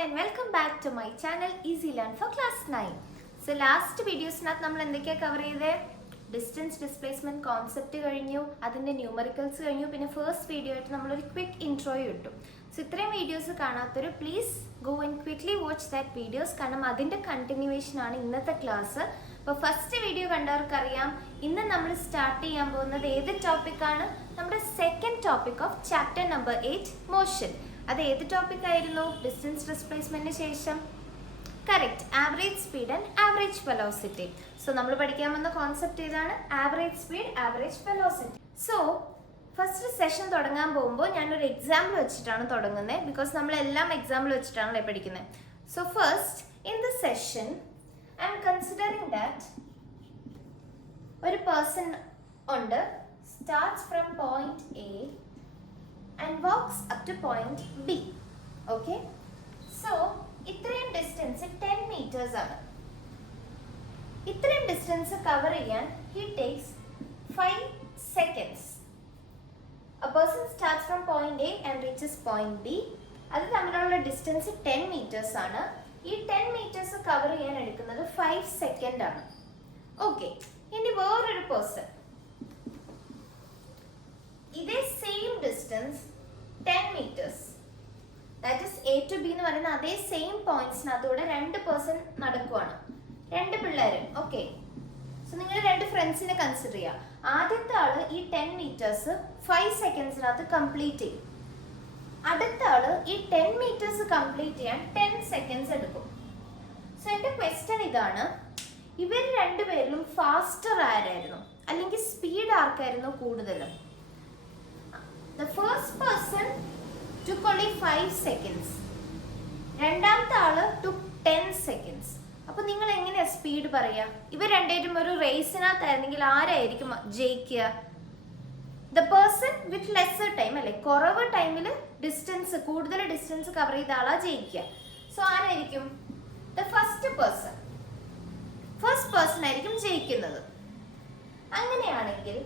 and welcome back to my channel Easy Learn for Class 9. So last videos നമ്മൾ എന്തൊക്കെയാ cover ചെയ്തേ? Distance displacement concept കഴിഞ്ഞു, അതിന്റെ numericals കഴിഞ്ഞു, പിന്നെ ഫസ്റ്റ് വീഡിയോ ആയിട്ട് നമ്മളൊരു ക്വിക്ക് ഇൻട്രോയും ഇട്ടു. സോ ഇത്രയും വീഡിയോസ് കാണാത്തൊരു please go and quickly watch that videos, കാരണം അതിന്റെ കണ്ടിന്യൂവേഷൻ ആണ് ഇന്നത്തെ ക്ലാസ്. അപ്പോൾ ഫസ്റ്റ് വീഡിയോ കണ്ടവർക്കറിയാം ഇന്ന് നമ്മൾ സ്റ്റാർട്ട് ചെയ്യാൻ പോകുന്നത് ഏത് ടോപ്പിക്കാണ്? നമ്മുടെ second topic of chapter number 8 motion. അത് ഏത് ടോപ്പിക് ആയിരുന്നു? ഡിസ്റ്റൻസ് ഡിസ്പ്ലേസ്മെന്റിന് ശേഷം correct average speed and average velocity. So നമ്മൾ പഠിക്കാൻ വന്ന കോൺസെപ്റ്റ് ഏതാണ്? Average speed, average velocity. So first session തുടങ്ങാൻ പോകുമ്പോൾ ഞാനൊരു എക്സാമ്പിൾ വെച്ചിട്ടാണ് തുടങ്ങുന്നത്, ബിക്കോസ് നമ്മളെല്ലാം എക്സാമ്പിൾ വെച്ചിട്ടാണല്ലേ പഠിക്കുന്നത്. So first in the session I M considering that ഒരു പേഴ്സൺ ഉണ്ട്, starts from point A and walks up to point B. Okay? So, ഇത്രയും ഡിസ്റ്റൻസ് 10 meters ആണ്. ഇത്രയും ഡിസ്റ്റൻസ് കവർ ചെയ്യാൻ he takes 5 seconds. A person starts from point A and reaches point B. അത് തമ്മിലുള്ള distance 10 meters ആണ്. ഈ 10 meters cover ചെയ്യാൻ എടുക്കുന്നത് 5 സെക്കൻഡ് ആണ്. ഓക്കെ, ഇനി വേറൊരു പേഴ്സൺ ഇതേ same distance 10 meters, that is A to B എന്ന് പറയുന്ന അതേ സെയിം പോയിന്റ്സിനകത്തൂടെ രണ്ട് പേഴ്സൺ നടക്കുവാണ്, രണ്ട് പിള്ളേര്. ഓക്കെ, സോ നിങ്ങൾ രണ്ട് ഫ്രണ്ട്സിനെ കൺസിഡർ ചെയ്യുക. ആദ്യത്തെ ആള് ഈ 10 meters 5 സെക്കൻഡ്സിനകത്ത് കംപ്ലീറ്റ് ചെയ്യും. അടുത്ത ആള് ഈ 10 meters കംപ്ലീറ്റ് ചെയ്യാൻ 10 seconds എടുക്കും. സോ എന്റെ ക്വസ്റ്റ്യൻ ഇതാണ്, ഇവർ രണ്ടുപേരിലും ഫാസ്റ്റർ ആരായിരുന്നു, അല്ലെങ്കിൽ സ്പീഡ് ആർക്കായിരുന്നു കൂടുതൽ? The first person took only 5 seconds. രണ്ടാമത്തെ ആള് took 10 seconds. അപ്പൊ നിങ്ങൾ എങ്ങനെയാ സ്പീഡ് പറയാ? ഇവർ രണ്ടുപേരും ഒരു റേസിനകത്തായിരുന്നെങ്കിൽ ആരായിരിക്കും ജയിക്കുക? The person with lesser time, അല്ലെ? കുറവ് ടൈമിൽ ഡിസ്റ്റൻസ്, കൂടുതൽ ഡിസ്റ്റൻസ് കവർ ചെയ്ത ആളാ ജയിക്കുക. സോ ആരായിരിക്കും? The first person. First person ആയിരിക്കും ജയിക്കുന്നത്. അങ്ങനെയാണെങ്കിൽ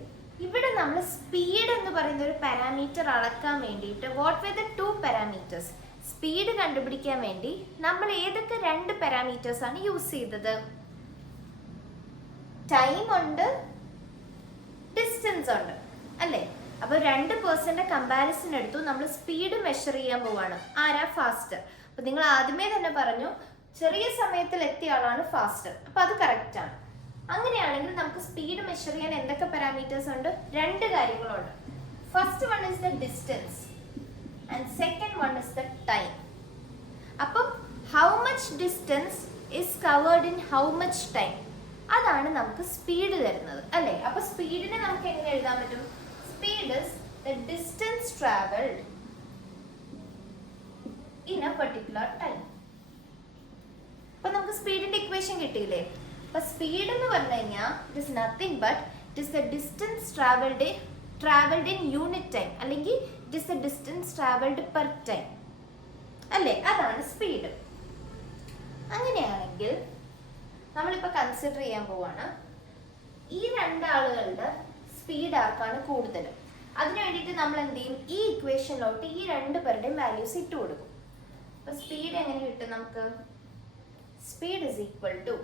ഇവിടെ നമ്മൾ സ്പീഡ് എന്ന് പറയുന്ന ഒരു പാരാമീറ്റർ അളക്കാൻ വേണ്ടിയിട്ട് what are the two parameters? Speed കണ്ടുപിടിക്കാൻ വേണ്ടി നമ്മൾ ഏതൊക്കെ രണ്ട് പാരാമീറ്റേഴ്സ് ആണ് യൂസ് ചെയ്തത്? ടൈം ഉണ്ട്, ഡിസ്റ്റൻസ് ഉണ്ട്, അല്ലേ? അപ്പൊ രണ്ട് പേഴ്സന്റെ കമ്പാരിസൺ എടുത്തു, നമ്മൾ സ്പീഡ് മെഷർ ചെയ്യാൻ പോവാണ്. ആരാ ഫാസ്റ്റർ? അപ്പൊ നിങ്ങൾ ആദ്യമേ തന്നെ പറഞ്ഞു ചെറിയ സമയത്തിൽ എത്തിയ ആളാണ് ഫാസ്റ്റർ. അപ്പൊ അത് കറക്റ്റ് ആണ്. അങ്ങനെയാണെങ്കിൽ നമുക്ക് സ്പീഡ് മെഷർ ചെയ്യാൻ എന്തൊക്കെ പാരാമീറ്റേഴ്സ് ഉണ്ട്? രണ്ട് കാര്യങ്ങളുണ്ട്. First one is the distance and second one is the time. അപ്പം how much distance is covered in how much time, അതാണ് നമുക്ക് സ്പീഡ് തരുന്നത്, അല്ലേ? അപ്പൊ സ്പീഡിനെ നമുക്ക് എങ്ങനെ എഴുതാൻ പറ്റും? Speed is the distance travelled in A particular time. അപ്പൊ നമുക്ക് സ്പീഡിന്റെ ഇക്വേഷൻ കിട്ടിയില്ലേ? അപ്പൊ സ്പീഡ് എന്ന് പറഞ്ഞു കഴിഞ്ഞാൽ it is nothing but it is the distance travelled in unit time, അല്ലെങ്കിൽ it is the distance travelled per time, അല്ലേ? അതാണ് സ്പീഡ്. അങ്ങനെയാണെങ്കിൽ നമ്മളിപ്പോ കൺസിഡർ ചെയ്യാൻ പോവാണ് ഈ രണ്ടാളുകളുടെ സ്പീഡ് ആർക്കാണ് കൂടുതൽ. അതിനു വേണ്ടിയിട്ട് നമ്മൾ എന്ത് ചെയ്യും? ഈ ഇക്വേഷനിലോട്ട് ഈ രണ്ട് പേരുടെയും വാല്യൂസ് ഇട്ട് കൊടുക്കും. അപ്പൊ സ്പീഡ് എങ്ങനെ കിട്ടും നമുക്ക്? Speed is equal to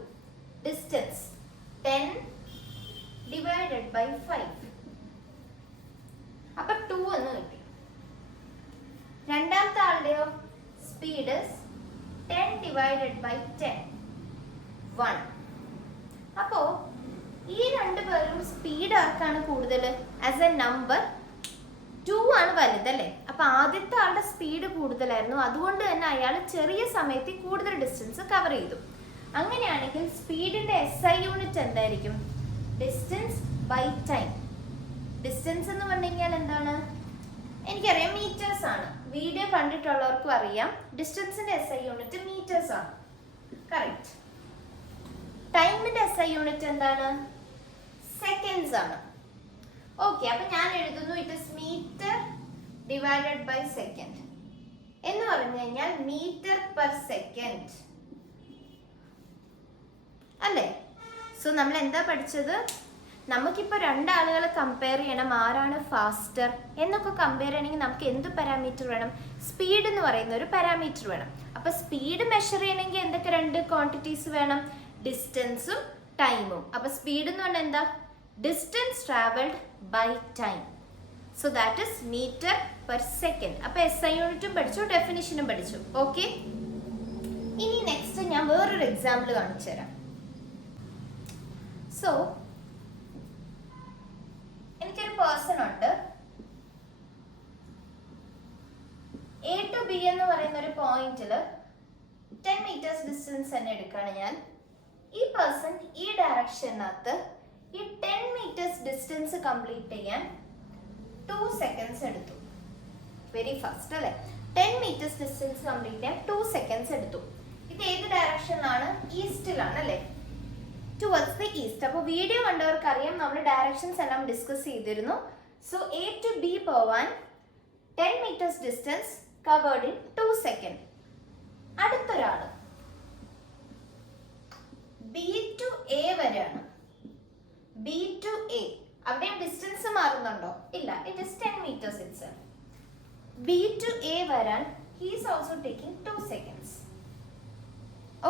distance 10 divided by 5. അപ്പൊ 2 എന്ന് കിട്ടി. രണ്ടാമത്തെ ആളുടെയോ സ്പീഡ് 10 divided by 10 1. അപ്പോ ഈ രണ്ടു പേരും സ്പീഡ് ആർക്കാണ് കൂടുതൽ? ആസ് എ നമ്പർ 2 ആണ് വലുതല്ലേ? അപ്പൊ ആദ്യത്തെ ആളുടെ സ്പീഡ് കൂടുതലായിരുന്നു, അതുകൊണ്ട് തന്നെ അയാൾ ചെറിയ സമയത്ത് കൂടുതൽ ഡിസ്റ്റൻസ് കവർ ചെയ്തു. അങ്ങനെയാണെങ്കിൽ സ്പീഡിന്റെ SI യൂണിറ്റ് എന്തായിരിക്കും? Distance by time. ഡിസ്റ്റൻസ് എന്ന് പറഞ്ഞു കഴിഞ്ഞാൽ എന്താണ്? എനിക്കറിയാം, മീറ്റേഴ്സ് ആണ്. വീഡിയോ കണ്ടിട്ടുള്ളവർക്കും അറിയാം ഡിസ്റ്റൻസിന്റെ SI യൂണിറ്റ് മീറ്റേഴ്സ് ആണ്. കറക്റ്റ്. ടൈമിന്റെ SI യൂണിറ്റ് എന്താണ്? സെക്കൻഡ്സ് ആണ്. ഓക്കെ, അപ്പൊ ഞാൻ എഴുതുന്നു it is meter divided by second എന്ന് പറഞ്ഞു കഴിഞ്ഞാൽ മീറ്റർ പെർ സെക്കൻഡ്, അല്ലേ? സോ നമ്മൾ എന്താ പഠിച്ചത്? നമുക്കിപ്പോൾ രണ്ടാളുകളെ കമ്പയർ ചെയ്യണം, ആരാണ് ഫാസ്റ്റർ എന്നൊക്കെ കമ്പയർ ചെയ്യണമെങ്കിൽ നമുക്ക് എന്ത് പാരാമീറ്റർ വേണം? സ്പീഡ് എന്ന് പറയുന്ന ഒരു പാരാമീറ്റർ വേണം. അപ്പോൾ സ്പീഡ് മെഷർ ചെയ്യണമെങ്കിൽ എന്തൊക്കെ രണ്ട് ക്വാണ്ടിറ്റീസ് വേണം? ഡിസ്റ്റൻസും ടൈമും. അപ്പോൾ സ്പീഡ് എന്ന് പറഞ്ഞാൽ എന്താ? Distance travelled by time. So that is meter per second. അപ്പോൾ SI യൂണിറ്റും പഠിച്ചു, ഡെഫിനിഷനും പഠിച്ചു. ഓക്കെ, ഇനി നെക്സ്റ്റ് ഞാൻ വേറൊരു എക്സാമ്പിൾ കാണിച്ചു തരാം. സോ എനിക്കൊരു പേഴ്സൺ ഉണ്ട്, A to B എന്ന് പറയുന്ന ഒരു പോയിന്റിൽ 10 meters ഡിസ്റ്റൻസ് തന്നെ എടുക്കുകയാണ് ഞാൻ. ഈ പേഴ്സൺ ഈ ഡയറക്ഷനകത്ത് ഈ 10 meters ഡിസ്റ്റൻസ് കംപ്ലീറ്റ് ചെയ്യാൻ 2 seconds എടുത്തു. വെരി ഫാസ്റ്റ് അല്ലേ? 10 meters ഡിസ്റ്റൻസ് കംപ്ലീറ്റ് ചെയ്യാൻ 2 seconds എടുത്തു. ഇത് ഏത് ഡയറക്ഷനിലാണ്? ഈസ്റ്റിലാണ് അല്ലേ? Towards the east. അപ്പോൾ വീഡിയോ കണ്ടവർക്ക് അറിയാം, നമ്മൾ ഡയറക്ഷൻസ് എല്ലാം ഡിസ്കസ് ചെയ്തിരുന്നു. സോ A to B പോവാൻ 10 meters distance covered in 2 seconds. അടുത്തൊരാള് B to A വരെയാണ്. B to A അവിടെയും ഡിസ്റ്റൻസ് മാറുന്നുണ്ടോ? ഇല്ല, it is 10 meters itself. B to A വരാൻ he is also taking 2 seconds.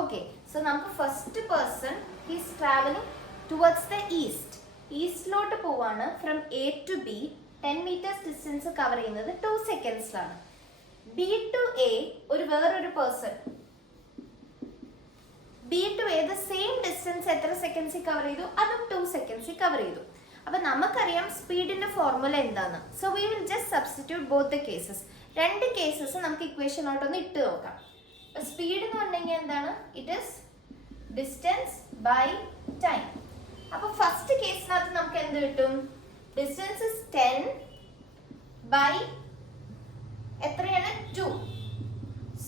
Okay, so നമുക്ക് first person he is traveling towards the east. ഈസ്റ്റിലോട്ട് പോവാണ്. From A to B 10 meters distance cover ചെയ്യുന്നത് 2 secondsലാണ്. B to A ഒരു വേറൊരു person B to A the same distance എത്ര സെക്കൻഡ്സിൽ cover ചെയ്തു? അതും 2 seconds cover ചെയ്തു. അപ്പൊ നമുക്കറിയാം സ്പീഡിന്റെ ഫോർമുല എന്താണ്. So we will just substitute both the cases. രണ്ട് കേസസ് നമുക്ക് ഇക്വേഷനോട്ടൊന്ന് ഇട്ട് നോക്കാം. സ്പീഡ് എന്ന് പറഞ്ഞെങ്കിൽ എന്താണ്? It is distance by time. അപ്പൊ ഫസ്റ്റ് കേസിനകത്ത് നമുക്ക് എന്ത് കിട്ടും? ഡിസ്റ്റൻസ് ഇസ് 10 ബൈ എത്രയാണ്? 2.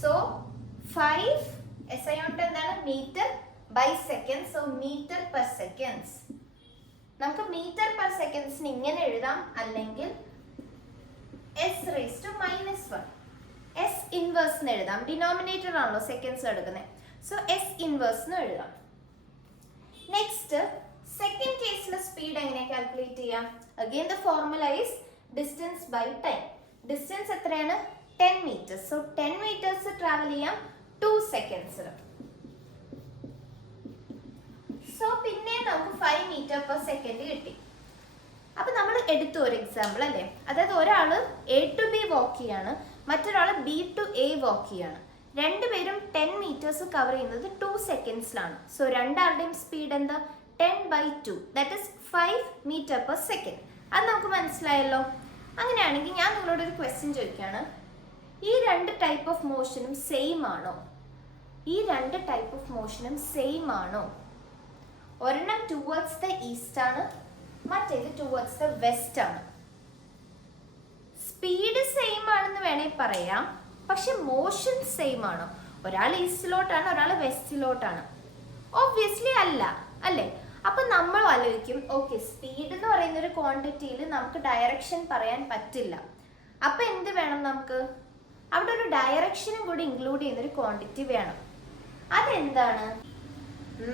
സോ 5 SI യൂണിറ്റ് എന്താണ്? Meter by second. So meter per seconds. നമുക്ക് മീറ്റർ പെർ സെക്കൻഡ്സിന് ഇങ്ങനെ എഴുതാം, അല്ലെങ്കിൽ S⁻⁻1 S ഇൻവേഴ്സ് എന്ന് എഴുതാം. ഡിനോമിനേറ്റർ ആണല്ലോ സെക്കൻഡ്സ് എടുക്കുന്നത്. സോ S ഇൻവേഴ്സ് എന്ന് എഴുതാം. നെക്സ്റ്റ് സെക്കൻഡ് കേസിലെ സ്പീഡ് എങ്ങനെ കാൽക്കുലേറ്റ് ചെയ്യാം? Again the formula is distance by time. Distance എത്രയാണ്? 10 meters. സോ 10 meters ട്രാവൽ ചെയ്യാം 2 seconds. സോ പിന്നെ നമുക്ക് 5 meter per second കിട്ടി. അപ്പൊ നമ്മൾ എടുത്തു ഒരു എക്സാമ്പിൾ അല്ലേ? അതായത് ഒരാള് A to B വാക്ക് ചെയ്യാണ്, മറ്റൊരാള് B to A വാക്ക് ചെയ്യാണ്. രണ്ടുപേരും 10 meters കവർ ചെയ്യുന്നത് 2 secondsലാണ്. സോ രണ്ടാളുടെയും സ്പീഡ് എന്താ? 10/2. That is 5 meter per second. അത് നമുക്ക് മനസ്സിലായല്ലോ. അങ്ങനെയാണെങ്കിൽ ഞാൻ നിങ്ങളോട് ഒരു ക്വസ്റ്റ്യൻ ചോദിക്കുകയാണ്, ഈ രണ്ട് ടൈപ്പ് ഓഫ് മോഷനും സെയിം ആണോ? ഈ രണ്ട് ടൈപ്പ് ഓഫ് മോഷനും സെയിം ആണോ? ഒരെണ്ണം ടുവേർഡ്സ് ദ ഈസ്റ്റ് ആണ്, മറ്റേത് ടുവേർഡ്സ് ദ വെസ്റ്റ് ആണ്. സ്പീഡ് സെയിം ആണെന്ന് വേണമെങ്കിൽ പറയാം, പക്ഷെ മോഷൻ സെയിം ആണോ? ഒരാൾ ഈസ്റ്റിലോട്ടാണ്, ഒരാൾ വെസ്റ്റിലോട്ടാണ്. ഓബ്വിയസ്ലി അല്ല, അല്ലേ? അപ്പൊ നമ്മൾ ആലോചിക്കും, ഓക്കെ സ്പീഡ് എന്ന് പറയുന്ന ഒരു ക്വാണ്ടിറ്റിയിൽ നമുക്ക് ഡയറക്ഷൻ പറയാൻ പറ്റില്ല. അപ്പൊ എന്ത് വേണം നമുക്ക്? അവിടെ ഒരു ഡയറക്ഷനും കൂടി ഇൻക്ലൂഡ് ചെയ്യുന്ന ഒരു ക്വാണ്ടിറ്റി വേണം. അതെന്താണ്?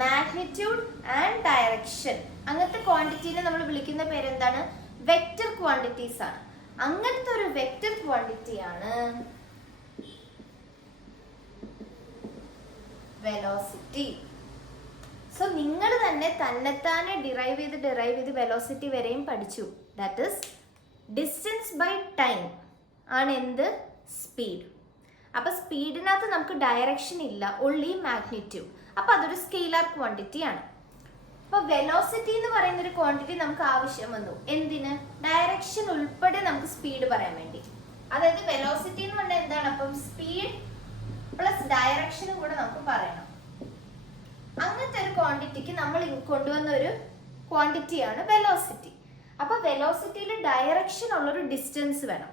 Magnitude and direction. അങ്ങനത്തെ ക്വാണ്ടിറ്റീനെ നമ്മൾ വിളിക്കുന്ന പേരെന്താണ്? വെക്റ്റർ ക്വാണ്ടിറ്റീസ് ആണ്. അങ്ങനത്തെ ഒരു വെക്റ്റർ ക്വാണ്ടിറ്റിയാണ് വെലോസിറ്റി. സോ നിങ്ങൾ തന്നെ തന്നെത്താനെ ഡിറൈവ് ചെയ്ത് വെലോസിറ്റി വരെയും പഠിച്ചു. That is distance by time ആണ് എന്ത്? സ്പീഡ്. അപ്പൊ സ്പീഡിനകത്ത് നമുക്ക് ഡയറക്ഷൻ ഇല്ല, ഓൺലി മാഗ്നിറ്റ്യൂഡ്. അപ്പൊ അതൊരു സ്കെയിലാർ ക്വാണ്ടിറ്റി ആണ്. അപ്പൊ വെലോസിറ്റി എന്ന് പറയുന്ന ഒരു ക്വാണ്ടിറ്റി നമുക്ക് ആവശ്യം വന്നു. എന്തിന്? ഡയറക്ഷൻ ഉൾപ്പെടെ നമുക്ക് സ്പീഡ് പറയാൻ വേണ്ടി. അതായത് വെലോസിറ്റി എന്ന് പറഞ്ഞാൽ എന്താണ്? അപ്പം സ്പീഡ് പ്ലസ് ഡയറക്ഷനും കൂടെ നമുക്ക് പറയണം. അങ്ങനത്തെ ഒരു ക്വാണ്ടിറ്റിക്ക് നമ്മൾ കൊണ്ടുവന്ന ഒരു ക്വാണ്ടിറ്റിയാണ് വെലോസിറ്റി. അപ്പൊ വെലോസിറ്റിയിൽ ഡയറക്ഷൻ ഉള്ളൊരു ഡിസ്റ്റൻസ് വേണം.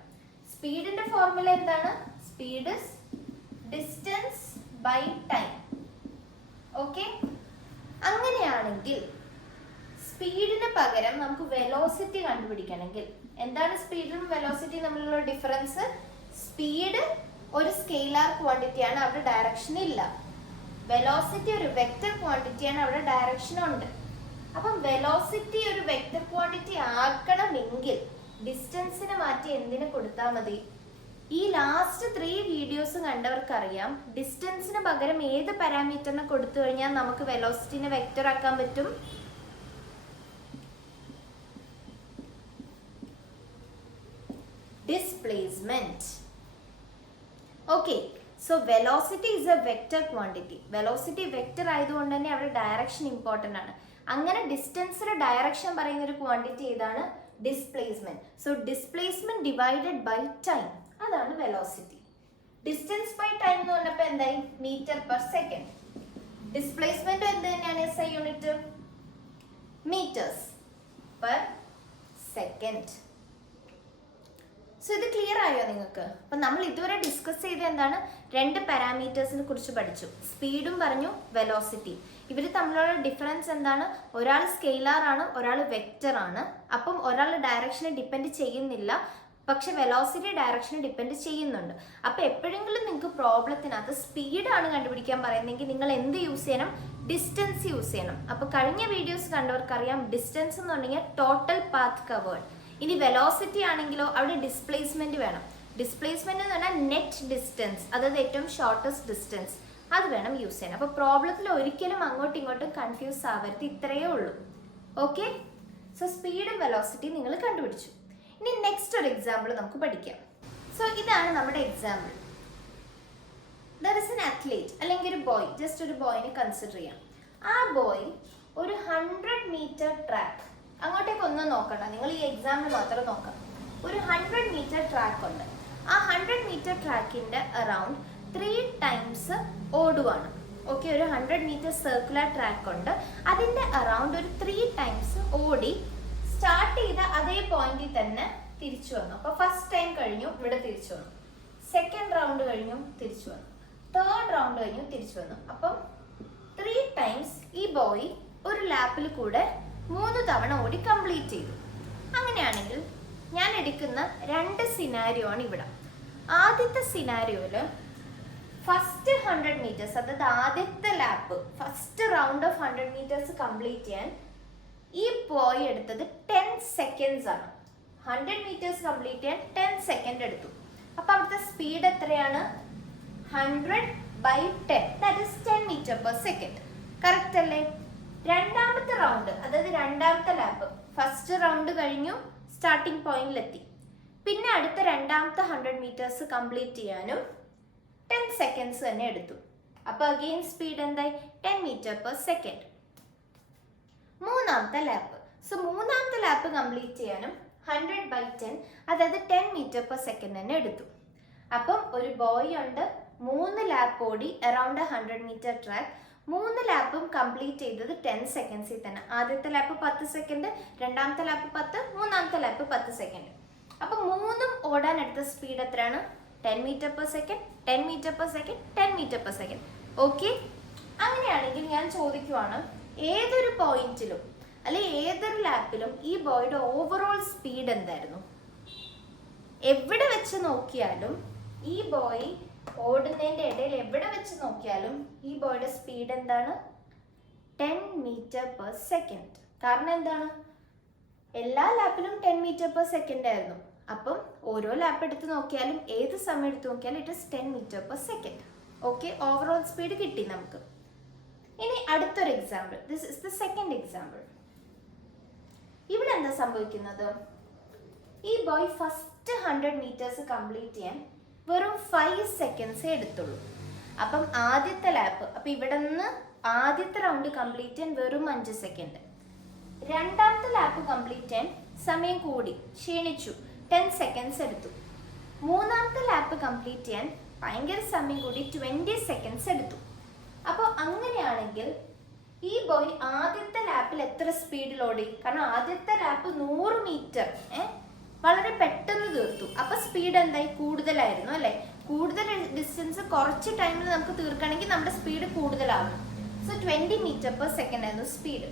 സ്പീഡിന്റെ ഫോർമുല എന്താണ്? Speed is distance by time. Okay, അങ്ങനെയാണെങ്കിൽ സ്പീഡിന് പകരം നമുക്ക് വെലോസിറ്റി കണ്ടുപിടിക്കണമെങ്കിൽ എന്താണ് സ്പീഡിനും വെലോസിറ്റിയും തമ്മിലുള്ള ഡിഫറൻസ്? സ്പീഡ് ഒരു സ്കെയിലാർ ക്വാണ്ടിറ്റി ആണ്, അവിടെ ഡയറക്ഷൻ ഇല്ല. വെലോസിറ്റി ഒരു വെക്റ്റർ ക്വാണ്ടിറ്റി ആണ്, അവിടെ ഡയറക്ഷൻ ഉണ്ട്. അപ്പം വെലോസിറ്റി ഒരു വെക്റ്റർ ക്വാണ്ടിറ്റി ആക്കണമെങ്കിൽ ഡിസ്റ്റൻസിനെ മാറ്റി എന്തിനെ കൊടുത്താൽ മതി? ഈ ലാസ്റ്റ് 3 വീഡിയോസ് കണ്ടവർക്കറിയാം, ഡിസ്റ്റൻസിന് പകരം ഏത് പാരാമീറ്ററിനെ കൊടുത്തു കഴിഞ്ഞാൽ നമുക്ക് വെലോസിറ്റിനെ വെക്റ്റർ ആക്കാൻ പറ്റും? Displacement. Okay, so velocity is A vector quantity. Velocity vector ആയതുകൊണ്ട് തന്നെ അവിടെ ഡയറക്ഷൻ ഇമ്പോർട്ടൻ്റ് ആണ്. അങ്ങനെ ഡിസ്റ്റൻസിന്റെ ഡയറക്ഷൻ പറയുന്ന ഒരു ക്വാണ്ടിറ്റി ഏതാണ്? Displacement. So displacement divided by time, അതാണ് വെലോസിറ്റി. ഡിസ്റ്റൻസ് ബൈ ടൈം എന്ന് പറഞ്ഞപ്പോൾ എന്തായി? Metre per second. ഡിസ്പ്ലേസ്മെന്റ് എന്ത് തന്നെയാണ് SI unit? Meters per second. So ഇത് ക്ലിയർ ആയോ നിങ്ങൾക്ക്? അപ്പൊ നമ്മൾ ഇതുവരെ ഡിസ്കസ് ചെയ്ത എന്താണ്? 2 പാരാമീറ്റേഴ്സിനെ കുറിച്ച് പഠിച്ചു. സ്പീഡും പറഞ്ഞു, വെലോസിറ്റി. ഇവർ തമ്മിലുള്ള ഡിഫറൻസ് എന്താണ്? ഒരാൾ സ്കെയിലാർ ആണ്, ഒരാൾ വെക്റ്റർ ആണ്. അപ്പം ഒരാൾ ഡയറക്ഷനെ ഡിപ്പെൻഡ് ചെയ്യുന്നില്ല, പക്ഷെ വെലോസിറ്റി ഡയറക്ഷനെ ഡിപ്പെൻഡ് ചെയ്യുന്നുണ്ട്. അപ്പൊ എപ്പോഴെങ്കിലും നിങ്ങൾക്ക് പ്രോബ്ലത്തിനകത്ത് സ്പീഡാണ് കണ്ടുപിടിക്കാൻ പറയുന്നതെങ്കിൽ നിങ്ങൾ എന്ത് യൂസ് ചെയ്യണം? ഡിസ്റ്റൻസ് യൂസ് ചെയ്യണം. അപ്പൊ കഴിഞ്ഞ വീഡിയോസ് കണ്ടവർക്കറിയാം, ഡിസ്റ്റൻസ് എന്ന് പറഞ്ഞാൽ ടോട്ടൽ പാത്ത് കവേർഡ്. ഇനി വെലോസിറ്റി ആണെങ്കിലോ അവിടെ ഡിസ്പ്ലേസ്മെന്റ് വേണം. ഡിസ്പ്ലേസ്മെന്റ് എന്ന് പറഞ്ഞാൽ നെറ്റ് ഡിസ്റ്റൻസ്, അതായത് ഏറ്റവും ഷോർട്ടസ്റ്റ് ഡിസ്റ്റൻസ്, അത് വേണം യൂസ് ചെയ്യാൻ. അപ്പൊ പ്രോബ്ലത്തിൽ ഒരിക്കലും അങ്ങോട്ടും ഇങ്ങോട്ടും കൺഫ്യൂസ് ആവരുത്, ഇത്രയേ ഉള്ളൂ. ഓക്കെ, സോ സ്പീഡും വെലോസിറ്റി നിങ്ങൾ കണ്ടുപിടിച്ചു. ഇനി നെക്സ്റ്റ് ഒരു എക്സാമ്പിൾ നമുക്ക് പഠിക്കാം. സോ ഇതാണ് നമ്മുടെ example. There is an athlete, അല്ലെങ്കിൽ ഒരു ബോയ്, ജസ്റ്റ് ഒരു ബോയിനെ കൺസിഡർ ചെയ്യാം. ആ ബോയ് ഒരു 100 മീറ്റർ ട്രാക്ക്, അങ്ങോട്ടേക്ക് ഒന്നും നോക്കണ്ട, നിങ്ങൾ ഈ എക്സാമ്പിൾ മാത്രം നോക്കാം. ഒരു 100 മീറ്റർ ട്രാക്ക് ഉണ്ട്. ആ 100 മീറ്റർ ട്രാക്കിന്റെ അറൌണ്ട് 3 ടൈംസ് ഓടുവാണ്. ഓക്കെ, ഒരു 100 മീറ്റർ സർക്കുലർ ട്രാക്ക് ഉണ്ട്. അതിന്റെ അറൌണ്ട് ഒരു 3 ടൈംസ് ഓടി സ്റ്റാർട്ട് ചെയ്ത അതേ പോയിന്റിൽ തന്നെ തിരിച്ചു വന്നു. അപ്പൊ ഫസ്റ്റ് ടൈം കഴിഞ്ഞു, ഇവിടെ തിരിച്ചു വന്നു. സെക്കൻഡ് റൗണ്ട് കഴിഞ്ഞു, തിരിച്ചു വന്നു. തേർഡ് റൗണ്ട് കഴിഞ്ഞു, തിരിച്ചു വന്നു. അപ്പം 3 ടൈംസ് ഈ ബോയ് ഒരു ലാപ്പിൽ കൂടെ 3 തവണ ഓടി കംപ്ലീറ്റ് ചെയ്തു. അങ്ങനെയാണെങ്കിൽ ഞാൻ എടുക്കുന്ന 2 സിനാരിയോ ആണ് ഇവിടെ. ആദ്യത്തെ സിനാരിയോയില് ഫസ്റ്റ് 100 മീറ്റേഴ്സ്, അതായത് ആദ്യത്തെ lap, first round of 100 meters complete ചെയ്യാൻ ഈ ബോയ് എടുത്തത് 10 സെക്കൻഡ്സ് ആണ്. 100 മീറ്റേഴ്സ് കംപ്ലീറ്റ് ചെയ്യാൻ 10 സെക്കൻഡ് എടുത്തു. അപ്പൊ അവിടുത്തെ സ്പീഡ് എത്രയാണ്? 100/10, that is 10 meter per second. Correct അല്ലേ? രണ്ടാമത്തെ റൗണ്ട്, അതായത് രണ്ടാമത്തെ ലാപ്പ്, ഫസ്റ്റ് റൗണ്ട് കഴിഞ്ഞു, സ്റ്റാർട്ടിംഗ് പോയിന്റിലെത്തി. പിന്നെ അടുത്ത രണ്ടാമത്തെ 100 മീറ്റേഴ്സ് കംപ്ലീറ്റ് ചെയ്യാനും 10 സെക്കൻഡ്സ് തന്നെ എടുത്തു. അപ്പൊ അഗെയിൻ സ്പീഡ് എന്തായി? 10 മീറ്റർ പെർ സെക്കൻഡ്. മൂന്നാമത്തെ ലാപ്പ്, സോ മൂന്നാമത്തെ ലാപ്പ് കംപ്ലീറ്റ് ചെയ്യാനും 100/10, അതായത് 10 മീറ്റർ പെർ സെക്കൻഡ് തന്നെ എടുത്തു. അപ്പം ഒരു ബോയ് ഉണ്ട്, 3 ലാപ്പ് ഓടി അറൌണ്ട് 100 മീറ്റർ ട്രാക്ക്. 3 ലാപ്പും കംപ്ലീറ്റ് ചെയ്തത് 10 സെക്കൻഡ്സിൽ തന്നെ. ആദ്യത്തെ ലാപ്പ് 10 സെക്കൻഡ്, രണ്ടാമത്തെ ലാപ്പ് 10, മൂന്നാമത്തെ ലാപ്പ് 10 സെക്കൻഡ്. അപ്പൊ മൂന്നും ഓടാൻ എടുത്ത സ്പീഡ് എത്രയാണ്? 10 meter per second, 10 meter per second, 10 meter per second. Okay, അങ്ങനെയാണെങ്കിൽ ഞാൻ ചോദിക്കുവാണ്, ഏതൊരു പോയിന്റിലും അല്ലെ ഏതൊരു ലാപ്പിലും ഈ ബോയുടെ ഓവറോൾ സ്പീഡ് എന്തായിരുന്നു? എവിടെ വെച്ച് നോക്കിയാലും ഈ ബോയ് ഓടുന്നതിന്റെ ഇടയിൽ എവിടെ വെച്ച് നോക്കിയാലും ഈ ബോയുടെ സ്പീഡ് എന്താണ്? 10 മീറ്റർ പെർ സെക്കൻഡ്. കാരണം എന്താണ്? എല്ലാ ലാപ്പിലും 10 മീറ്റർ പെർ സെക്കൻഡ് ആയിരുന്നു. അപ്പം ഓരോ ലാപ്പ് എടുത്ത് നോക്കിയാലും ഏത് സമയം എടുത്ത് നോക്കിയാലും it is 10 meter per second. Okay, overall speed കിട്ടി നമുക്ക്. ഇനി അടുത്തൊരു example, this is the second example. ഇവിടെ എന്താ സംഭവിക്കുന്നത്? ഈ ബോയ് ഫസ്റ്റ് 100 മീറ്റേഴ്സ് കംപ്ലീറ്റ് ചെയ്യാൻ വെറും 5 സെക്കൻഡ്സേ എടുത്തുള്ളൂ. അപ്പം ആദ്യത്തെ ലാപ്പ്, അപ്പൊ ഇവിടെ നിന്ന് ആദ്യത്തെ റൗണ്ട് കംപ്ലീറ്റ് ചെയ്യാൻ വെറും 5 സെക്കൻഡ്. രണ്ടാമത്തെ ലാപ്പ് കംപ്ലീറ്റ് ചെയ്യാൻ സമയം കൂടി, ക്ഷീണിച്ചു, 10 സെക്കൻഡ്സ് എടുത്തു. മൂന്നാമത്തെ ലാപ്പ് കംപ്ലീറ്റ് ചെയ്യാൻ ഭയങ്കര സമയം കൂടി, 20 സെക്കൻഡ്സ് എടുത്തു. അപ്പോൾ അങ്ങനെയാണെങ്കിൽ ഈ ബോയ് ആദ്യത്തെ ലാപ്പിൽ എത്ര സ്പീഡിൽ ഓടി? കാരണം ആദ്യത്തെ ലാപ്പ് 100 മീറ്റർ വളരെ പെട്ടെന്ന് തീർത്തു. അപ്പൊ സ്പീഡ് എന്തായി? കൂടുതലായിരുന്നു അല്ലെ? കൂടുതൽ ഡിസ്റ്റൻസ് കുറച്ച് ടൈമിൽ നമുക്ക് തീർക്കണമെങ്കിൽ നമ്മുടെ സ്പീഡ് കൂടുതലാകും. സോ 20 മീറ്റർ പെർ സെക്കൻഡ് ആയിരുന്നു സ്പീഡ്.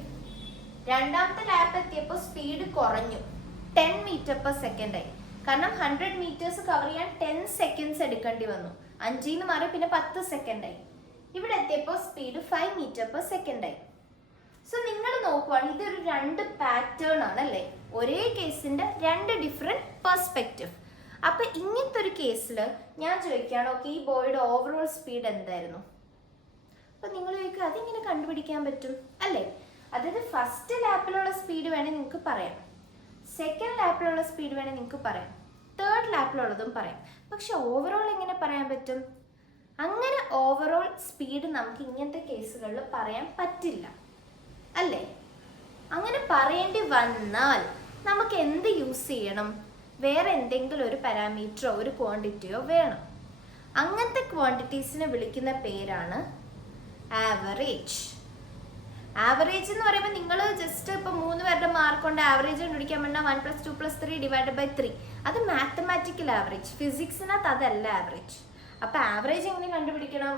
രണ്ടാമത്തെ ലാപ്പ് എത്തിയപ്പോൾ സ്പീഡ് കുറഞ്ഞു, 10 മീറ്റർ പെർ സെക്കൻഡ് ആയി. കാരണം 100 മീറ്റേഴ്സ് കവർ ചെയ്യാൻ 10 സെക്കൻഡ്സ് എടുക്കേണ്ടി വന്നു. 5 മാറി പിന്നെ 10 സെക്കൻഡ് ആയി. ഇവിടെ എത്തിയപ്പോൾ സ്പീഡ് 5 മീറ്റർ പെർ സെക്കൻഡ് ആയി. സോ നിങ്ങൾ നോക്കുവാണെങ്കിൽ ഇതൊരു രണ്ട് പാറ്റേൺ ആണ് അല്ലേ, ഒരേ കേസിന്റെ രണ്ട് ഡിഫറെന്റ് പെർസ്പെക്റ്റീവ്. അപ്പൊ ഇങ്ങനത്തെ ഒരു കേസിൽ ഞാൻ ചോദിക്കുകയാണ്, ഓക്കെ ഈ ബോയുടെ ഓവറോൾ സ്പീഡ് എന്തായിരുന്നു? അപ്പൊ നിങ്ങൾ ചോദിക്കുക അതിങ്ങനെ കണ്ടുപിടിക്കാൻ പറ്റും അല്ലേ? അതായത് ഫസ്റ്റ് ലാപ്പിലുള്ള സ്പീഡ് വേണേൽ നിങ്ങൾക്ക് പറയാം, സെക്കൻഡ് ലാപ്പിലുള്ള സ്പീഡ് വേണേൽ നിങ്ങൾക്ക് പറയാം, തേർഡ് ലാപ്പിലുള്ളതും പറയാം. പക്ഷെ ഓവറോൾ എങ്ങനെ പറയാൻ പറ്റും? അങ്ങനെ ഓവറോൾ സ്പീഡ് നമുക്ക് ഇങ്ങനത്തെ കേസുകളിൽ പറയാൻ പറ്റില്ല അല്ലേ? അങ്ങനെ പറയേണ്ടി വന്നാൽ നമുക്ക് എന്ത് യൂസ് ചെയ്യണം? വേറെ എന്തെങ്കിലും ഒരു പാരാമീറ്ററോ ഒരു ക്വാണ്ടിറ്റിയോ വേണം. അങ്ങനത്തെ ക്വാണ്ടിറ്റീസിനെ വിളിക്കുന്ന പേരാണ് ആവറേജ്. ആവറേജ് എന്ന് പറയുമ്പോൾ നിങ്ങൾ ജസ്റ്റ് ഇപ്പൊ 3 പേരുടെ മാർക്ക് കൊണ്ട് ആവറേജ് കണ്ടുപിടിക്കാൻ പറഞ്ഞാൽ 1 + 2 + 3 / 3 അത് മാത്തമാറ്റിക്കൽ ആവറേജ്. ഫിസിക്സിനകത്ത് അതല്ല ആവറേജ്. അപ്പൊ ആവറേജ് എങ്ങനെ കണ്ടുപിടിക്കണം?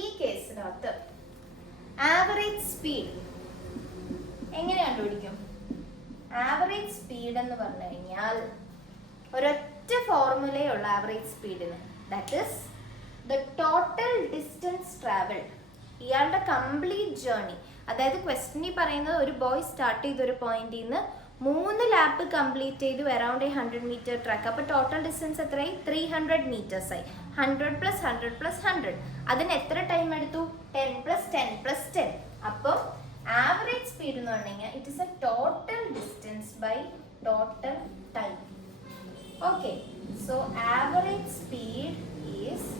ഈ കേസിനകത്ത് ആവറേജ് സ്പീഡ് എങ്ങനെ കണ്ടുപിടിക്കും? ആവറേജ് സ്പീഡ് എന്ന് പറഞ്ഞു കഴിഞ്ഞാൽ ഒരൊറ്റ ഫോർമുലയുള്ള ആവറേജ് സ്പീഡിന്, that is the total distance travelled, ഇയാളുടെ കംപ്ലീറ്റ് ജേർണി. അതായത് ക്വസ്റ്റ്യനിൽ പറയുന്നത് ഒരു ബോയ് സ്റ്റാർട്ട് ചെയ്തൊരു പോയിന്റിൽ നിന്ന് 3 ലാപ്പ് കംപ്ലീറ്റ് ചെയ്തു അറൌണ്ട് 100 മീറ്റർ ട്രാക്ക്. അപ്പോൾ ടോട്ടൽ ഡിസ്റ്റൻസ് എത്രയായി? 300 മീറ്റേഴ്സ് ആയി. 100 + 100 + 100 അതിന് എത്ര ടൈം എടുത്തു? 10 + 10 + 10. അപ്പം ആവറേജ് സ്പീഡ് എന്ന് പറഞ്ഞു കഴിഞ്ഞാൽ it is a total distance by total time. Okay, so average speed is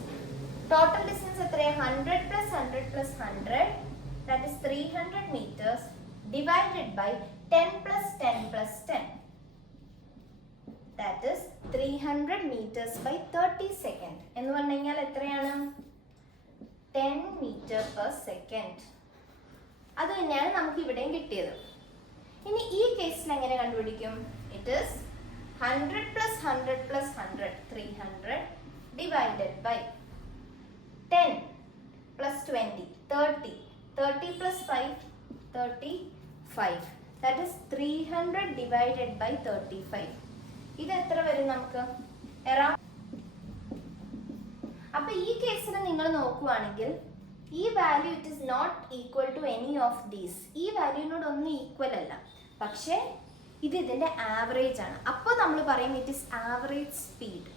total distance എത്രയാണ്? 100 + 100 + 100 that is 300 meters divided by 10 + 10 + 10 that is 300 meters by 30 second എന്ന് പറഞ്ഞു കഴിഞ്ഞാൽ എത്രയാണ്? 10 meter per second. അത് തന്നെയാണ് നമുക്ക് ഇവിടെയും കിട്ടിയത്. ഇനി ഈ കേസിൽ എങ്ങനെ കണ്ടുപിടിക്കും? It is 100 + 100 + 100 300 divided by 10 + 20 30 30 + 5 35 that is 300 divided by 35. ഇത് എത്ര വരും നമുക്ക്? അപ്പൊ ഈ കേസിൽ നിങ്ങൾ നോക്കുവാണെങ്കിൽ ഈ value it is not equal to any of these. ഈ വാല്യൂവിനോട് ഒന്നും ഈക്വൽ അല്ല, പക്ഷേ ഇത് ഇതിന്റെ ആവറേജ് ആണ്. അപ്പോൾ നമ്മൾ പറയും it is average speed.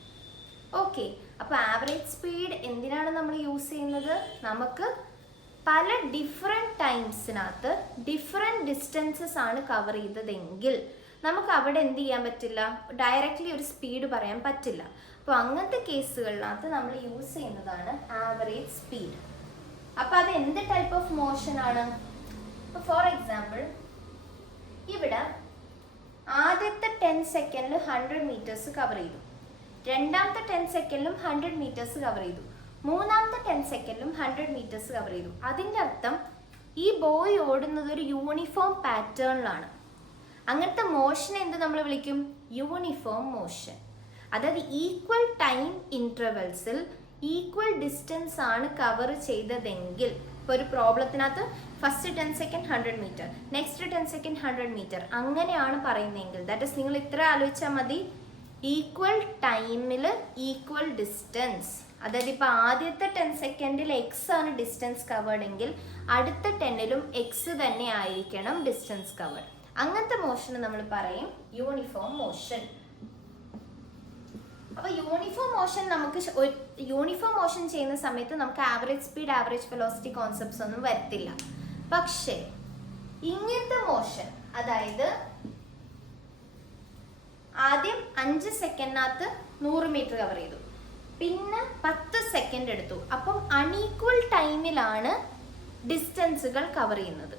Okay, അപ്പൊ ആവറേജ് സ്പീഡ് എന്തിനാണ് നമ്മൾ യൂസ് ചെയ്യുന്നത്? നമുക്ക് പല ഡിഫറെൻറ്റ് ടൈംസിനകത്ത് ഡിഫറെൻറ്റ് ഡിസ്റ്റൻസസ് ആണ് കവർ ചെയ്തതെങ്കിൽ നമുക്ക് അവിടെ എന്ത് ചെയ്യാൻ പറ്റില്ല? ഡയറക്റ്റ്ലി ഒരു സ്പീഡ് പറയാൻ പറ്റില്ല. അപ്പോൾ അങ്ങനത്തെ കേസുകളിനകത്ത് നമ്മൾ യൂസ് ചെയ്യുന്നതാണ് ആവറേജ് സ്പീഡ്. അപ്പോൾ അത് എന്ത് ടൈപ്പ് ഓഫ് മോഷൻ ആണ്? ഫോർ എക്സാമ്പിൾ ഇവിടെ ആദ്യത്തെ 10 സെക്കൻഡിൽ 100 മീറ്റേഴ്സ് കവർ ചെയ്തു, രണ്ടാമത്തെ 10 സെക്കൻഡിലും 100 മീറ്റേഴ്സ് കവർ ചെയ്തു, മൂന്നാമത്തെ 10 സെക്കൻഡിലും 100 മീറ്റേഴ്സ് കവർ ചെയ്തു. അതിൻ്റെ അർത്ഥം ഈ ബോയ് ഓടുന്നത് ഒരു യൂണിഫോം പാറ്റേണിലാണ്. അങ്ങനത്തെ മോഷൻ എന്ത് നമ്മൾ വിളിക്കും? Uniform motion. അതായത് ഈക്വൽ ടൈം ഇൻ്റർവെൽസിൽ ഈക്വൽ ഡിസ്റ്റൻസ് ആണ് കവർ ചെയ്തതെങ്കിൽ, ഇപ്പോൾ ഒരു പ്രോബ്ലത്തിനകത്ത് first 10 second 100 metre, next 10 second 100 metre, അങ്ങനെയാണ് പറയുന്നതെങ്കിൽ ദാറ്റ് ഇസ് നിങ്ങൾ ഇത്ര ആലോചിച്ചാൽ മതി, ഈക്വൽ ടൈമിൽ ഈക്വൽ ഡിസ്റ്റൻസ്. അതായത് ഇപ്പോൾ ആദ്യത്തെ 10 സെക്കൻഡിൽ എക്സ് ആണ് ഡിസ്റ്റൻസ് കവേർഡ് എങ്കിൽ അടുത്ത 10ലും എക്സ് തന്നെ ആയിരിക്കണം ഡിസ്റ്റൻസ് കവേർഡ്. അങ്ങനത്തെ മോഷന് നമ്മൾ പറയും യൂണിഫോം മോഷൻ. അപ്പോൾ യൂണിഫോം മോഷൻ നമുക്ക് യൂണിഫോം മോഷൻ ചെയ്യുന്ന സമയത്ത് നമുക്ക് average speed average velocity concepts ഒന്നും വരത്തില്ല. പക്ഷേ ഇങ്ങനത്തെ മോഷൻ, അതായത് ആദ്യം 5 സെക്കൻഡിനകത്ത് 100 മീറ്റർ കവർ ചെയ്തു, പിന്നെ 10 സെക്കൻഡ് എടുത്തു, അപ്പം അൺഈക്വൽ ടൈമിലാണ് ഡിസ്റ്റൻസുകൾ കവർ ചെയ്യുന്നത്.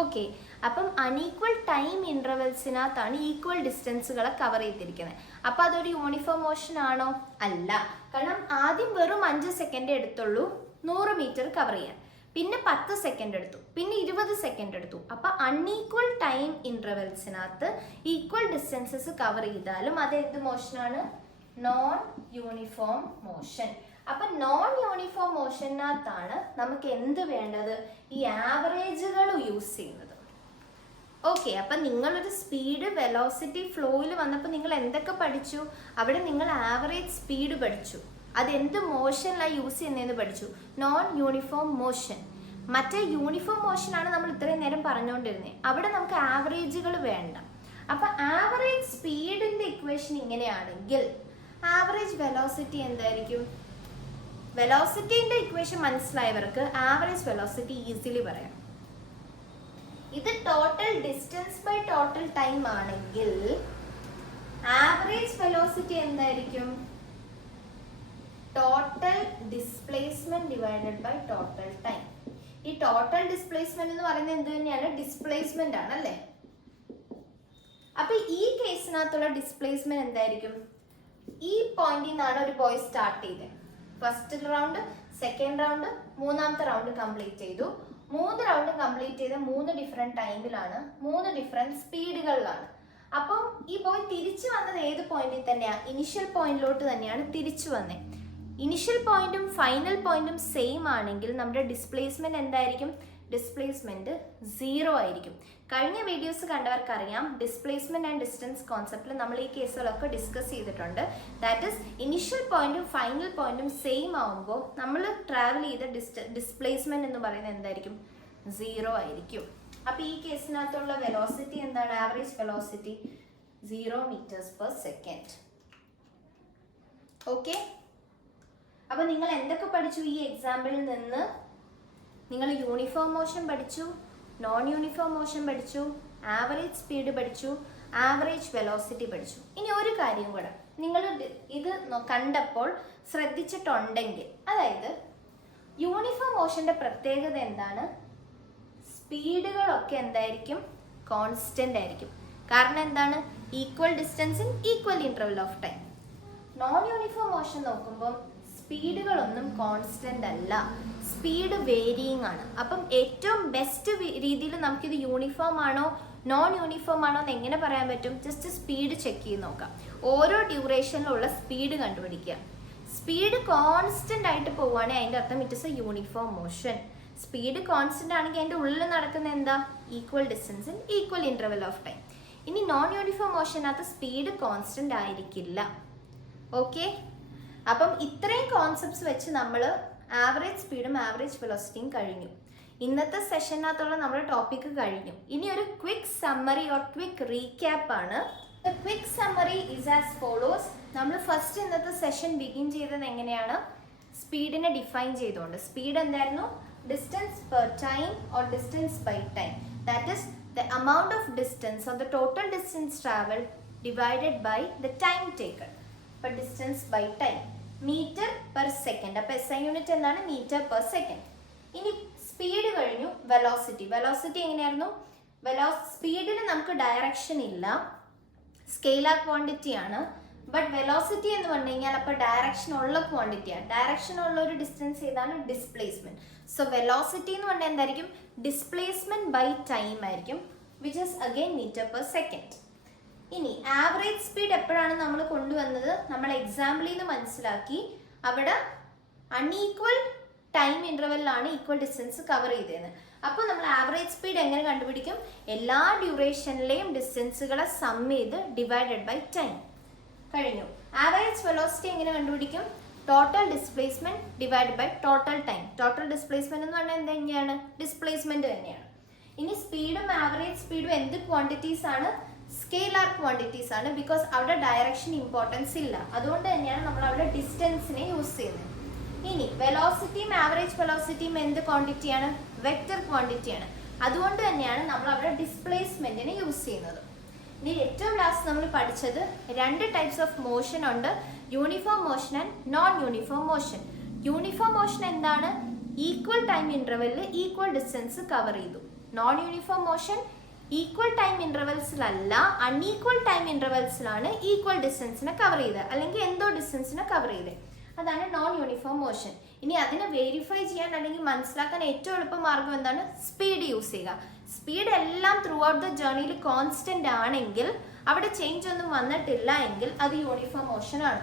ഓക്കെ, അപ്പം അൺഈക്വൽ ടൈം ഇൻ്റർവെൽസിനകത്താണ് ഈക്വൽ ഡിസ്റ്റൻസുകളെ കവർ ചെയ്തിരിക്കുന്നത്. അപ്പോൾ അതൊരു യൂണിഫോം മോഷൻ ആണോ? അല്ല. കാരണം ആദ്യം വെറും 5 സെക്കൻഡ് എടുത്തുള്ളൂ 100 മീറ്റർ കവർ ചെയ്യാൻ, പിന്നെ 10 സെക്കൻഡ് എടുത്തു, പിന്നെ 20 സെക്കൻഡ് എടുത്തു. അപ്പോൾ അൺഈക്വൽ ടൈം ഇൻ്റർവെൽസിനകത്ത് ഈക്വൽ ഡിസ്റ്റൻസസ് കവർ ചെയ്താലും അത് എന്ത് മോഷനാണ്? Non uniform motion. അപ്പൊ നോൺ യൂണിഫോം മോഷനകത്താണ് നമുക്ക് എന്ത് വേണ്ടത്? ഈ ആവറേജുകൾ യൂസ് ചെയ്യുന്നത്. ഓക്കെ, അപ്പം നിങ്ങളൊരു സ്പീഡ് വെലോസിറ്റി ഫ്ലോയിൽ വന്നപ്പോൾ നിങ്ങൾ എന്തൊക്കെ പഠിച്ചു? അവിടെ നിങ്ങൾ ആവറേജ് സ്പീഡ് പഠിച്ചു, അതെന്ത് മോഷനിലാണ് യൂസ് ചെയ്യുന്നതെന്ന് പഠിച്ചു, നോൺ യൂണിഫോം മോഷൻ. മറ്റേ യൂണിഫോം മോഷനാണ് നമ്മൾ ഇത്രയും നേരം പറഞ്ഞുകൊണ്ടിരുന്നത്. അവിടെ നമുക്ക് ആവറേജുകൾ വേണ്ട. അപ്പൊ ആവറേജ് സ്പീഡിന്റെ ഇക്വേഷൻ ഇങ്ങനെയാണെങ്കിൽ ആവറേജ് വെലോസിറ്റി എന്തായിരിക്കും? വെലോസിറ്റിന്റെ ഇക്വേഷൻ മനസ്സിലായവർക്ക് ആവറേജ് വെലോസിറ്റി ഈസിലി പറയാം. ഇത് total distance by total time ആണെങ്കിൽ ആവറേജ് വെലോസിറ്റി എന്തായിരിക്കും? Total displacement divided by total time. ഈ ടോട്ടൽ ഡിസ്പ്ലേസ്മെന്റ് എന്ന് പറയുന്നത് എന്ത് തന്നെയാണ്? ഡിസ്പ്ലേസ്മെന്റ് ആണ് അല്ലേ? അപ്പൊ ഈ കേസിനകത്തുള്ള ഡിസ്പ്ലേസ്മെന്റ് എന്തായിരിക്കും? ഈ പോയിന്റിൽ നിന്നാണ് ഒരു ബോയ് സ്റ്റാർട്ട് ചെയ്തത്. ഫസ്റ്റ് റൗണ്ട്, സെക്കൻഡ് റൗണ്ട്, മൂന്നാമത്തെ റൗണ്ട് കംപ്ലീറ്റ് ചെയ്തു. 3 റൗണ്ട് കംപ്ലീറ്റ് ചെയ്ത 3 ഡിഫറെന്റ് ടൈമിലാണ്, 3 ഡിഫറെന്റ് സ്പീഡുകളിലാണ്. അപ്പം ഈ ബോയ് തിരിച്ചു വന്നത് ഏത് പോയിന്റിൽ തന്നെയാണ്? ഇനിഷ്യൽ പോയിന്റിലോട്ട് തന്നെയാണ് തിരിച്ചു വന്നത്. ഇനിഷ്യൽ പോയിന്റും ഫൈനൽ പോയിന്റും സെയിം ആണെങ്കിൽ നമ്മുടെ ഡിസ്പ്ലേസ്മെന്റ് എന്തായിരിക്കും? ഡിസ്പ്ലേസ്മെന്റ് 0 ആയിരിക്കും. കഴിഞ്ഞ വീഡിയോസ് കണ്ടവർക്കറിയാം, ഡിസ്പ്ലേസ്മെന്റ് ആൻഡ് ഡിസ്റ്റൻസ് കോൺസെപ്റ്റിൽ നമ്മൾ ഈ കേസുകളൊക്കെ ഡിസ്കസ് ചെയ്തിട്ടുണ്ട്. ദാറ്റ് ഈസ് ഇനിഷ്യൽ പോയിന്റും ഫൈനൽ പോയിന്റും സെയിം ആവുമ്പോൾ നമ്മൾ ട്രാവൽ ചെയ്ത ഡിസ്പ്ലേസ്മെന്റ് എന്ന് പറയുന്നത് എന്തായിരിക്കും? 0 ആയിരിക്കും. അപ്പൊ ഈ കേസിനകത്തുള്ള വെലോസിറ്റി എന്താണ്? Average velocity 0 meters per second. Okay, അപ്പൊ നിങ്ങൾ എന്തൊക്കെ പഠിച്ചു ഈ എക്സാമ്പിളിൽ നിന്ന്? നിങ്ങൾ യൂണിഫോം മോഷൻ പഠിച്ചു, നോൺ യൂണിഫോം മോഷൻ പഠിച്ചു, ആവറേജ് സ്പീഡ് പഠിച്ചു, ആവറേജ് വെലോസിറ്റി പഠിച്ചു. ഇനി ഒരു കാര്യം കൂടെ നിങ്ങൾ ഇത് കണ്ടപ്പോൾ ശ്രദ്ധിച്ചിട്ടുണ്ടെങ്കിൽ, അതായത് യൂണിഫോം മോഷന്റെ പ്രത്യേകത എന്താണ്? സ്പീഡുകളൊക്കെ എന്തായിരിക്കും? കോൺസ്റ്റന്റ് ആയിരിക്കും. കാരണം എന്താണ്? Equal distance in equal interval of time. Non uniform motion നോക്കുമ്പോൾ സ്പീഡുകളൊന്നും കോൺസ്റ്റന്റ് അല്ല, സ്പീഡ് വേരിയിങ് ആണ്. അപ്പം ഏറ്റവും ബെസ്റ്റ് രീതിയിൽ നമുക്കിത് യൂണിഫോം ആണോ നോൺ യൂണിഫോം ആണോ എന്ന് എങ്ങനെ പറയാൻ പറ്റും? ജസ്റ്റ് സ്പീഡ് ചെക്ക് ചെയ്ത് നോക്കാം. ഓരോ ഡ്യൂറേഷനിലുള്ള സ്പീഡ് കണ്ടുപിടിക്കുക. സ്പീഡ് കോൺസ്റ്റന്റ് ആയിട്ട് പോവുകയാണെങ്കിൽ അതിൻ്റെ അർത്ഥം it is A uniform motion. Speed constant ആണെങ്കിൽ അതിൻ്റെ ഉള്ളിൽ നടക്കുന്ന എന്താ? Equal distance in equal interval of time. ഇനി നോൺ യൂണിഫോം മോഷനകത്ത് സ്പീഡ് കോൺസ്റ്റന്റ് ആയിരിക്കില്ല. ഓക്കെ, അപ്പം ഇത്രയും കോൺസെപ്റ്റ്സ് വെച്ച് നമ്മൾ ആവറേജ് സ്പീഡും ആവറേജ് വെലോസിറ്റിയും കഴിഞ്ഞു. ഇന്നത്തെ സെഷനകത്തുള്ള നമ്മുടെ ടോപ്പിക്ക് കഴിഞ്ഞു. ഇനി ഒരു quick summary or quick recap ആണ്. Quick summary is as follows. നമ്മൾ ഫസ്റ്റ് ഇന്നത്തെ സെഷൻ ബിഗിൻ ചെയ്തത് എങ്ങനെയാണ്? സ്പീഡിനെ ഡിഫൈൻ ചെയ്തുകൊണ്ട്. സ്പീഡ് എന്തായിരുന്നു? Distance per time or distance by time. That is the amount of distance or the total distance traveled divided by the time taken. per distance by time. Meter per second. അപ്പോൾ SI unit എന്താണ്? Meter per second. ഇനി speed കഴിഞ്ഞു. Velocity. Velocity എങ്ങനെയായിരുന്നു? സ്പീഡിന് നമുക്ക് direction ഇല്ല, scalar quantity ആണ്. But velocity എന്ന് പറഞ്ഞു കഴിഞ്ഞാൽ അപ്പോൾ ഡയറക്ഷൻ ഉള്ള ക്വാണ്ടിറ്റിയാണ്. ഡയറക്ഷൻ ഉള്ള ഒരു ഡിസ്റ്റൻസ് ഏതാണ്? ഡിസ്പ്ലേസ്മെന്റ്. സോ വെലോസിറ്റി എന്ന് പറഞ്ഞാൽ എന്തായിരിക്കും? ഡിസ്പ്ലേസ്മെന്റ് ബൈ ടൈം ആയിരിക്കും, which is again metre per second. ഇനി ആവറേജ് സ്പീഡ് എപ്പോഴാണ് നമ്മൾ കൊണ്ടുവന്നത്? നമ്മൾ എക്സാമ്പിളിൽ നിന്ന് മനസ്സിലാക്കി. അവിടെ അൺഈക്വൽ ടൈം ഇന്റർവെല്ലാണ് ഈക്വൽ ഡിസ്റ്റൻസ് കവർ ചെയ്തത്. അപ്പോൾ നമ്മൾ ആവറേജ് സ്പീഡ് എങ്ങനെ കണ്ടുപിടിക്കും? എല്ലാ ഡ്യൂറേഷനിലെയും ഡിസ്റ്റൻസുകളെ സം ചെയ്ത് ഡിവൈഡഡ് ബൈ ടൈം. കഴിഞ്ഞു. ആവറേജ് വെലോസിറ്റി എങ്ങനെ കണ്ടുപിടിക്കും? Total displacement divide by total time. Total displacement എന്ന് പറഞ്ഞാൽ എന്ത് തന്നെയാണ്? ഡിസ്പ്ലേസ്മെന്റ് തന്നെയാണ്. ഇനി സ്പീഡും ആവറേജ് സ്പീഡും എന്ത് ക്വാണ്ടിറ്റീസ് ആണ്? സ്കെയിലാർ ക്വാണ്ടിറ്റീസ് ആണ്. ബിക്കോസ് അവിടെ ഡയറക്ഷൻ ഇമ്പോർട്ടൻസ് ഇല്ല, അതുകൊണ്ട് തന്നെയാണ് നമ്മൾ അവിടെ ഡിസ്റ്റൻസിനെ യൂസ് ചെയ്യുന്നത്. ഇനി വെലോസിറ്റിയും ആവറേജ് വെലോസിറ്റിയും എന്ത് ക്വാണ്ടിറ്റിയാണ്? വെക്റ്റർ ക്വാണ്ടിറ്റിയാണ്. അതുകൊണ്ട് തന്നെയാണ് നമ്മൾ അവിടെ ഡിസ്പ്ലേസ്മെന്റിനെ യൂസ് ചെയ്യുന്നത്. ഇനി ഏറ്റവും ലാസ്റ്റ് നമ്മൾ പഠിച്ചത് 2 ടൈപ്സ് ഓഫ് മോഷൻ ഉണ്ട്, uniform motion and non uniform motion. Uniform motion എന്താണ്? ഈക്വൽ ടൈം ഇന്റർവെല്ലിൽ ഈക്വൽ ഡിസ്റ്റൻസ് കവർ ചെയ്തു. Non uniform motion equal time ഇന്റർവെൽസിലല്ല, അൺഈക്വൽ ടൈം ഇന്റർവെൽസിലാണ് ഈക്വൽ ഡിസ്റ്റൻസിനെ കവർ ചെയ്തത്, അല്ലെങ്കിൽ എന്തോ ഡിസ്റ്റൻസിനെ കവർ ചെയ്തത്. അതാണ് നോൺ യൂണിഫോം മോഷൻ. ഇനി അതിനെ വെരിഫൈ ചെയ്യാൻ അല്ലെങ്കിൽ മനസ്സിലാക്കാൻ ഏറ്റവും എളുപ്പ മാർഗം എന്താണ്? സ്പീഡ് യൂസ് ചെയ്യുക. സ്പീഡ് എല്ലാം ത്രൂ ഔട്ട് ദ ജേർണിയിൽ കോൺസ്റ്റന്റ് ആണെങ്കിൽ, അവിടെ ചേഞ്ച് ഒന്നും വന്നിട്ടില്ല എങ്കിൽ അത് യൂണിഫോം മോഷൻ ആണ്.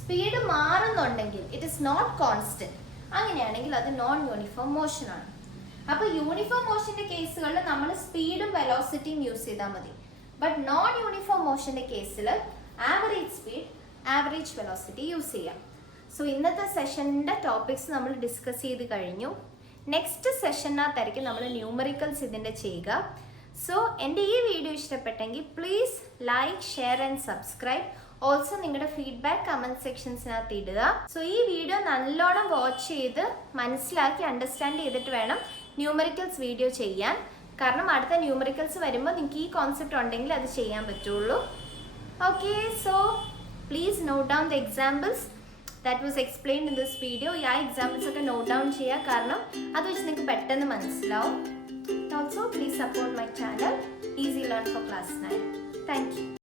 സ്പീഡ് മാറുന്നുണ്ടെങ്കിൽ ഇറ്റ് ഇസ് നോട്ട് കോൺസ്റ്റന്റ്, അങ്ങനെയാണെങ്കിൽ അത് നോൺ യൂണിഫോം മോഷൻ ആണ്. അപ്പൊ യൂണിഫോം മോഷന്റെ കേസുകളിൽ നമ്മൾ സ്പീഡും വെലോസിറ്റിയും യൂസ് ചെയ്താൽ മതി. ബട്ട് നോൺ യൂണിഫോം മോഷന്റെ കേസിൽ average speed average velocity use ചെയ്യാം. സോ ഇന്നത്തെ സെഷന്റെ ടോപ്പിക്സ് നമ്മൾ ഡിസ്കസ് ചെയ്ത് കഴിഞ്ഞു. നെക്സ്റ്റ് സെഷനകത്തായിരിക്കും നമ്മൾ ന്യൂമറിക്കൽസ് ഇതിൻ്റെ ചെയ്യുക. സോ എൻ്റെ ഈ വീഡിയോ ഇഷ്ടപ്പെട്ടെങ്കിൽ please like, share and subscribe. Also നിങ്ങളുടെ ഫീഡ്ബാക്ക് കമൻറ്റ് സെക്ഷൻസിനകത്ത് ഇടുക. സോ ഈ വീഡിയോ നല്ലോണം വാച്ച് ചെയ്ത് മനസ്സിലാക്കി അണ്ടർസ്റ്റാൻഡ് ചെയ്തിട്ട് വേണം ന്യൂമറിക്കൽസ് വീഡിയോ ചെയ്യാൻ. കാരണം അടുത്ത ന്യൂമറിക്കൽസ് വരുമ്പോൾ നിങ്ങൾക്ക് ഈ കോൺസെപ്റ്റ് ഉണ്ടെങ്കിൽ അത് ചെയ്യാൻ പറ്റുള്ളൂ. Okay, so please note down the examples that was explained in this video. ഈ എക്സാമ്പിൾസ് ഒക്കെ നോട്ട് ഡൗൺ ചെയ്യുക, കാരണം അത് വെച്ച് നിങ്ങൾക്ക് പെട്ടെന്ന് മനസ്സിലാവും. Also please support my channel Easy Learn for Class 9. Thank you.